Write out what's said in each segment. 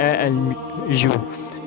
ALU,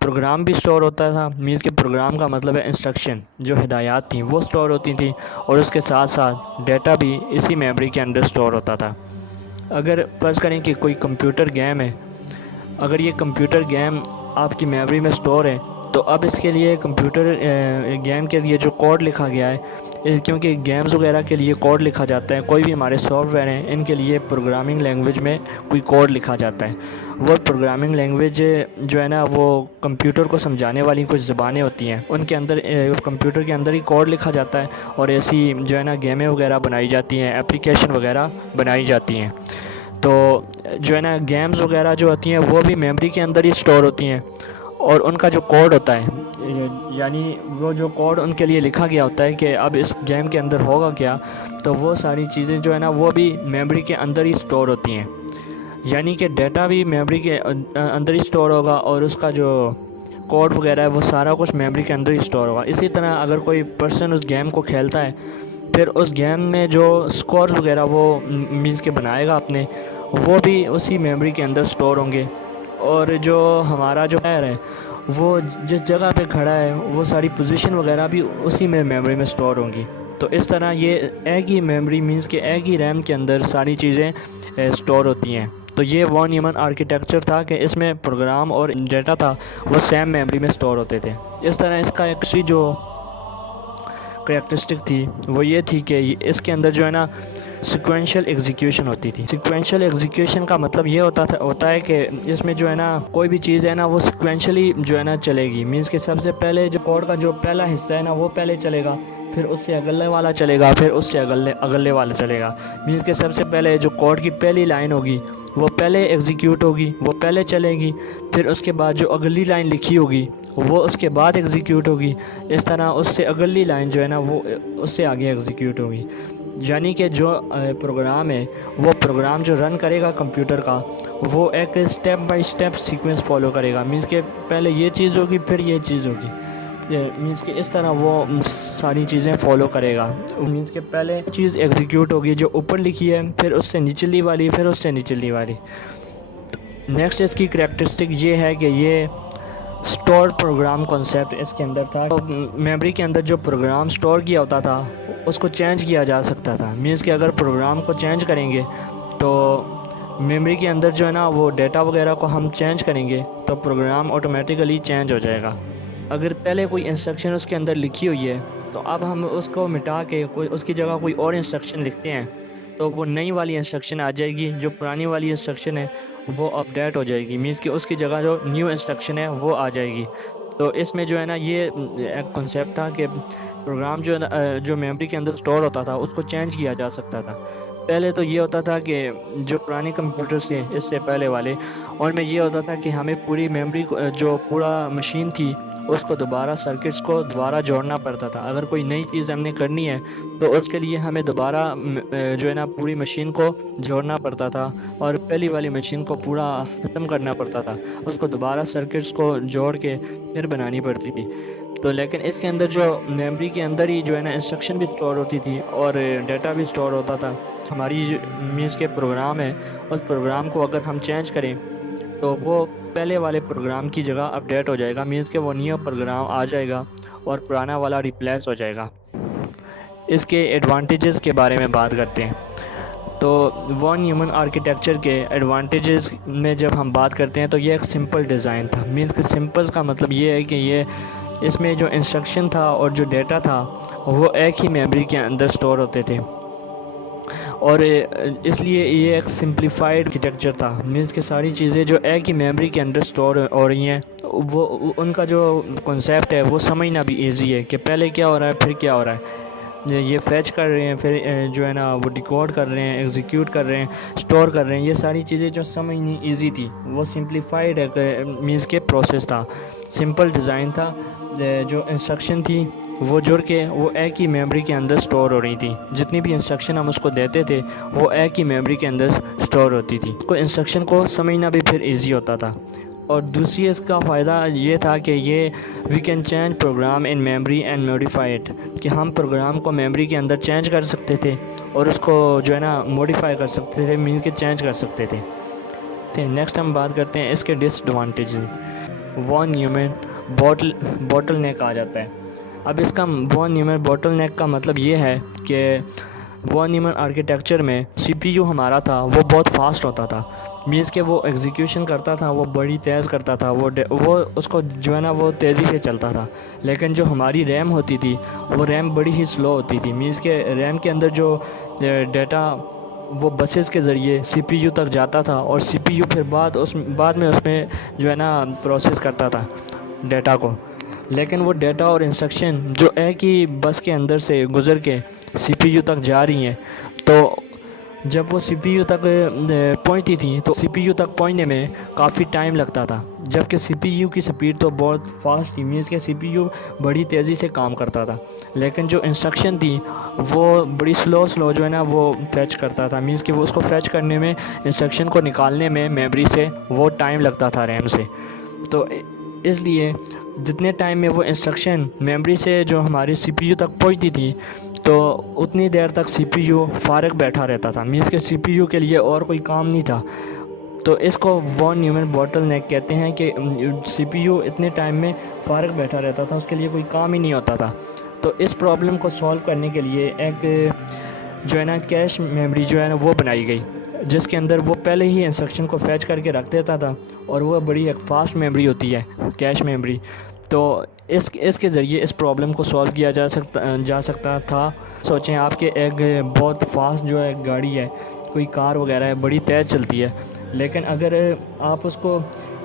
programme بھی store ہوتا تھا، مینس کہ پروگرام کا مطلب ہے انسٹرکشن، جو ہدایات تھیں وہ سٹور ہوتی تھیں، اور اس کے ساتھ ساتھ ڈیٹا بھی اسی میموری کے اندر سٹور ہوتا تھا۔ اگر فرض کریں کہ کوئی کمپیوٹر گیم ہے، اگر یہ کمپیوٹر گیم آپ کی میموری میں سٹور ہے، تو اب اس کے لیے کمپیوٹر گیم کے لیے جو کوڈ لکھا گیا ہے، کیونکہ گیمز وغیرہ کے لیے کوڈ لکھا جاتا ہے، کوئی بھی ہمارے سافٹ ویئر ہیں ان کے لیے پروگرامنگ لینگویج میں کوئی کوڈ لکھا جاتا ہے، وہ پروگرامنگ لینگویج جو ہے نا وہ کمپیوٹر کو سمجھانے والی کچھ زبانیں ہوتی ہیں، ان کے اندر کمپیوٹر کے اندر ہی کوڈ لکھا جاتا ہے، اور ایسی جو ہے نا گیمیں وغیرہ بنائی جاتی ہیں، اپلیکیشن وغیرہ بنائی جاتی ہیں۔ تو جو ہے نا گیمز وغیرہ جو ہوتی ہیں وہ بھی میموری کے اندر ہی سٹور ہوتی ہیں، اور ان کا جو کوڈ ہوتا ہے، یعنی وہ جو کوڈ ان کے لیے لکھا گیا ہوتا ہے کہ اب اس گیم کے اندر ہوگا کیا، تو وہ ساری چیزیں جو ہے نا وہ بھی میموری کے اندر ہی سٹور ہوتی ہیں، یعنی کہ ڈیٹا بھی میموری کے اندر ہی سٹور ہوگا، اور اس کا جو کوڈ وغیرہ ہے وہ سارا کچھ میموری کے اندر ہی سٹور ہوگا۔ اسی طرح اگر کوئی پرسن اس گیم کو کھیلتا ہے، پھر اس گیم میں جو سکورز وغیرہ وہ مینس کے بنائے گا اپنے، وہ بھی اسی میموری کے اندر سٹور ہوں گے، اور جو ہمارا جو پلیئر ہے وہ جس جگہ پہ کھڑا ہے وہ ساری پوزیشن وغیرہ بھی اسی میں میموری میں سٹور ہوں گی۔ تو اس طرح یہ ایک ہی میموری مینس کہ ایک ہی ریم کے اندر ساری چیزیں سٹور ہوتی ہیں۔ تو یہ وان نیومن آرکیٹیکچر تھا کہ اس میں پروگرام اور ڈیٹا تھا وہ سیم میموری میں سٹور ہوتے تھے۔ اس طرح اس کا ایک جو کریکٹرسٹک تھی وہ یہ تھی کہ اس کے اندر جو ہے نا سیکوینشل ایگزیکیوشن ہوتی تھی۔ سیکوینشل ایگزیکیوشن کا مطلب یہ ہوتا ہے کہ اس میں جو ہے نا کوئی بھی چیز ہے نا وہ سیکوینشلی جو ہے نا چلے گی، مینس کہ سب سے پہلے جو کوڈ کا جو پہلا حصہ ہے نا وہ پہلے چلے گا، پھر اس سے اگلے والا چلے گا، پھر اس سے اگلے والا چلے گا، مینس کہ سب سے پہلے جو کوڈ کی پہلی لائن ہوگی وہ پہلے ایگزیکیوٹ ہوگی، وہ پہلے چلے گی، پھر اس کے بعد جو اگلی لائن لکھی ہوگی وہ اس کے بعد ایگزیکیوٹ ہوگی، اس طرح اس سے اگلی لائن جو ہے نا وہ اس سے آگے ایگزیکیوٹ ہوگی۔ یعنی کہ جو پروگرام ہے وہ پروگرام جو رن کرے گا کمپیوٹر کا، وہ ایک step by step sequence follow کرے گا، مینس کہ پہلے یہ چیز ہوگی پھر یہ چیز ہوگی، مینس کہ اس طرح وہ ساری چیزیں فالو کرے گا، مینس کہ پہلے چیز ایگزیکیوٹ ہوگی جو اوپر لکھی ہے، پھر اس سے نچلی والی، پھر اس سے نچلی والی۔ نیکسٹ اس کی کریکٹرسٹک یہ ہے کہ یہ سٹور پروگرام کنسیپٹ اس کے اندر تھا۔ میموری کے اندر جو پروگرام سٹور کیا ہوتا تھا اس کو چینج کیا جا سکتا تھا، مینس کہ اگر پروگرام کو چینج کریں گے تو میموری کے اندر جو ہے نا وہ ڈیٹا وغیرہ کو ہم چینج کریں گے تو پروگرام آٹومیٹیکلی چینج ہو جائے گا۔ اگر پہلے کوئی انسٹرکشن اس کے اندر لکھی ہوئی ہے تو اب ہم اس کو مٹا کے اس کی جگہ کوئی اور انسٹرکشن لکھتے ہیں تو وہ نئی والی انسٹرکشن آ جائے گی، جو پرانی والی انسٹرکشن ہے وہ اپ ڈیٹ ہو جائے گی، مینس کہ اس کی جگہ جو نیو انسٹرکشن ہے وہ آ جائے گی۔ تو اس میں جو ہے نا یہ ایک کنسیپٹ تھا کہ پروگرام جو ہے نا جو میموری کے اندر سٹور ہوتا تھا اس کو چینج کیا جا سکتا تھا۔ پہلے تو یہ ہوتا تھا کہ جو پرانے کمپیوٹرز تھے اس سے پہلے والے، ان میں یہ ہوتا تھا کہ ہمیں پوری میموری جو پورا مشین تھی اس کو دوبارہ سرکٹس کو دوبارہ جوڑنا پڑتا تھا۔ اگر کوئی نئی چیز ہم نے کرنی ہے تو اس کے لیے ہمیں دوبارہ جو ہے نا پوری مشین کو جوڑنا پڑتا تھا، اور پہلی والی مشین کو پورا ختم کرنا پڑتا تھا، اس کو دوبارہ سرکٹس کو جوڑ کے پھر بنانی پڑتی تھی۔ تو لیکن اس کے اندر جو میموری کے اندر ہی جو ہے نا انسٹرکشن بھی سٹور ہوتی تھی اور ڈیٹا بھی سٹور ہوتا تھا۔ ہماری مینس کے پروگرام ہے، اس پروگرام کو اگر ہم چینج کریں تو وہ پہلے والے پروگرام کی جگہ اپ ڈیٹ ہو جائے گا، مینس کہ وہ نیو پروگرام آ جائے گا اور پرانا والا ریپلیس ہو جائے گا۔ اس کے ایڈوانٹیجز کے بارے میں بات کرتے ہیں۔ تو وان نیومن آرکیٹیکچر کے ایڈوانٹیجز میں جب ہم بات کرتے ہیں تو یہ ایک سمپل ڈیزائن تھا، مینس کہ سمپل کا مطلب یہ ہے کہ اس میں جو انسٹرکشن تھا اور جو ڈیٹا تھا وہ ایک ہی میموری کے اندر سٹور ہوتے تھے، اور اس لیے یہ ایک سمپلیفائڈ آرکیٹیکچر تھا، مینس کہ ساری چیزیں جو ایک ہی میموری کے اندر سٹور ہو رہی ہیں وہ ان کا جو کنسیپٹ ہے وہ سمجھنا بھی ایزی ہے کہ پہلے کیا ہو رہا ہے پھر کیا ہو رہا ہے۔ یہ فیچ کر رہے ہیں، پھر جو ہے نا وہ ڈیکوڈ کر رہے ہیں، ایگزیکیوٹ کر رہے ہیں، سٹور کر رہے ہیں، یہ ساری چیزیں جو سمجھنی ایزی تھی وہ سمپلیفائڈ مینس کے پروسیس تھا، سمپل ڈیزائن تھا۔ جو انسٹرکشن تھی وہ جڑ کے وہ ایک ہی میموری کے اندر سٹور ہو رہی تھی، جتنی بھی انسٹرکشن ہم اس کو دیتے تھے وہ ایک ہی میموری کے اندر سٹور ہوتی تھی، کو انسٹرکشن کو سمجھنا بھی پھر ایزی ہوتا تھا۔ اور دوسری اس کا فائدہ یہ تھا کہ یہ we can change program in memory and modify it, کہ ہم پروگرام کو میموری کے اندر چینج کر سکتے تھے اور اس کو جو ہے نا موڈیفائی کر سکتے تھے، مین کے چینج کر سکتے تھے۔ نیکسٹ ہم بات کرتے ہیں اس کے ڈس ایڈوانٹیجز۔ وان نیومن بوٹل نیک آ جاتا ہے۔ اب اس کا وان نیومن بوٹل نیک کا مطلب یہ ہے کہ وان نیومن آرکیٹیکچر میں سی پی یو ہمارا تھا وہ بہت فاسٹ ہوتا تھا، مینس کہ وہ ایگزیکیوشن کرتا تھا، وہ بڑی تیز کرتا تھا، وہ اس کو جو ہے نا وہ تیزی سے چلتا تھا۔ لیکن جو ہماری ریم ہوتی تھی وہ ریم بڑی ہی سلو ہوتی تھی، مینس کہ ریم کے اندر جو ڈیٹا وہ بسز کے ذریعے سی پی یو تک جاتا تھا، اور سی پی یو پھر بعد میں اس میں جو ہے نا پروسیس کرتا تھا ڈیٹا کو۔ لیکن وہ ڈیٹا اور انسٹرکشن جو ایک ہی بس کے اندر سے گزر کے سی پی یو تک جا رہی ہیں، تو جب وہ سی پی یو تک پہنچتی تھیں تو سی پی یو تک پہنچنے میں کافی ٹائم لگتا تھا، جبکہ سی پی یو کی سپیڈ تو بہت فاسٹ تھی، مینس کہ سی پی یو بڑی تیزی سے کام کرتا تھا، لیکن جو انسٹرکشن تھی وہ بڑی سلو جو ہے نا وہ فیچ کرتا تھا، مینس کہ وہ اس کو فیچ کرنے میں، انسٹرکشن کو نکالنے میں میموری سے وہ ٹائم لگتا تھا ریم سے۔ تو اس لیے جتنے ٹائم میں وہ انسٹرکشن میموری سے جو ہماری سی پی یو تک پہنچتی تھی تو اتنی دیر تک سی پی یو فارغ بیٹھا رہتا تھا، مینس کہ سی پی یو کے لیے اور کوئی کام نہیں تھا۔ تو اس کو وان نیومن بوٹل نیک کہتے ہیں کہ سی پی یو اتنے ٹائم میں فارغ بیٹھا رہتا تھا، اس کے لیے کوئی کام ہی نہیں ہوتا تھا۔ تو اس پرابلم کو سولو کرنے کے لیے ایک جو ہے نا کیش میموری جو ہے نا وہ بنائی گئی، جس کے اندر وہ پہلے ہی انسٹرکشن کو فیچ کر کے رکھ دیتا تھا، اور وہ بڑی ایک فاسٹ میموری ہوتی ہے کیش میموری۔ تو اس کے ذریعے اس پرابلم کو سولو کیا جا سکتا تھا۔ سوچیں آپ کہ ایک بہت فاسٹ جو ہے گاڑی ہے، کوئی کار وغیرہ ہے، بڑی تیز چلتی ہے، لیکن اگر آپ اس کو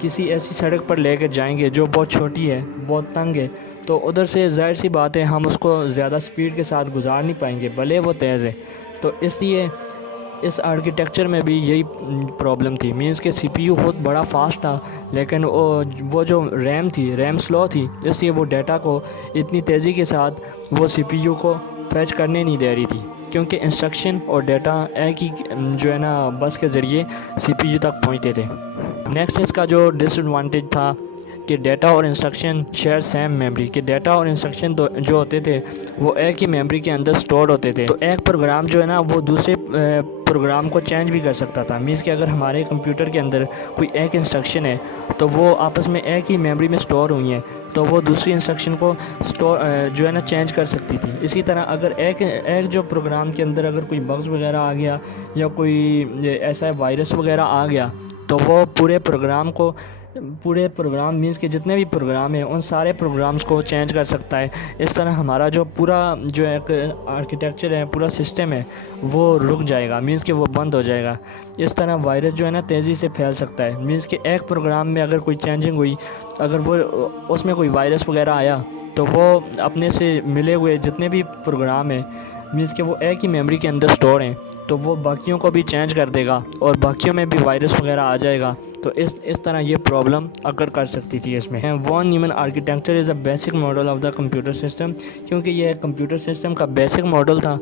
کسی ایسی سڑک پر لے کے جائیں گے جو بہت چھوٹی ہے، بہت تنگ ہے، تو ادھر سے ظاہر سی بات ہے ہم اس کو زیادہ سپیڈ کے ساتھ گزار نہیں پائیں گے، بھلے وہ تیز ہے۔ تو اس لیے اس آرکیٹیکچر میں بھی یہی پرابلم تھی، مینس کہ سی پی یو خود بڑا فاسٹ تھا، لیکن وہ جو ریم سلو تھی، اس لیے وہ ڈیٹا کو اتنی تیزی کے ساتھ وہ سی پی یو کو فیچ کرنے نہیں دے رہی تھی، کیونکہ انسٹرکشن اور ڈیٹا ایک ہی جو ہے نا بس کے ذریعے سی پی یو تک پہنچتے تھے۔ نیکسٹ اس کا جو ڈس ایڈوانٹیج تھا کہ ڈیٹا اور انسٹرکشن شیئر سیم میموری، کہ ڈیٹا اور انسٹرکشن جو ہوتے تھے وہ ایک ہی میموری کے اندر سٹورڈ ہوتے تھے، تو ایک پروگرام جو ہے نا وہ دوسرے پروگرام کو چینج بھی کر سکتا تھا، مینس کہ اگر ہمارے کمپیوٹر کے اندر کوئی ایک انسٹرکشن ہے تو وہ آپس میں ایک ہی میموری میں سٹور ہوئی ہیں، تو وہ دوسری انسٹرکشن کو جو ہے نا چینج کر سکتی تھی۔ اسی طرح اگر ایک جو پروگرام کے اندر اگر کوئی بگز وغیرہ آ گیا یا کوئی ایسا وائرس وغیرہ آ گیا، تو وہ پورے پروگرام مینس کہ جتنے بھی پروگرام ہیں ان سارے پروگرامز کو چینج کر سکتا ہے۔ اس طرح ہمارا جو پورا جو ایک آرکیٹیکچر ہے، پورا سسٹم ہے، وہ رک جائے گا، مینس کہ وہ بند ہو جائے گا۔ اس طرح وائرس جو ہے نا تیزی سے پھیل سکتا ہے، مینس کہ ایک پروگرام میں اگر کوئی چینجنگ ہوئی، اگر وہ اس میں کوئی وائرس وغیرہ آیا، تو وہ اپنے سے ملے ہوئے جتنے بھی پروگرام ہیں، مینس کہ وہ ایک ہی میموری کے اندر سٹور ہیں، تو وہ باقیوں کو بھی چینج کر دے گا اور باقیوں میں بھی وائرس وغیرہ آ جائے گا۔ تو اس طرح یہ پرابلم اکر کر سکتی تھی اس میں۔ Von Neumann architecture is a basic model of the computer system, کیونکہ یہ کمپیوٹر سسٹم کا بیسک ماڈل تھا،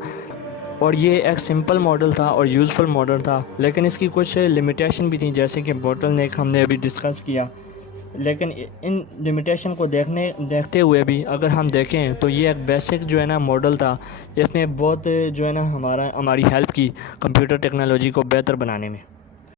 اور یہ ایک سمپل ماڈل تھا اور یوزفل ماڈل تھا، لیکن اس کی کچھ لمیٹیشن بھی تھیں، جیسے کہ بوٹل نیک ہم نے ابھی ڈسکس کیا۔ لیکن ان لمیٹیشن کو دیکھتے ہوئے بھی اگر ہم دیکھیں تو یہ ایک بیسک جو ہے نا ماڈل تھا، اس نے بہت جو ہے نا ہماری ہیلپ کی کمپیوٹر ٹیکنالوجی کو بہتر بنانے میں۔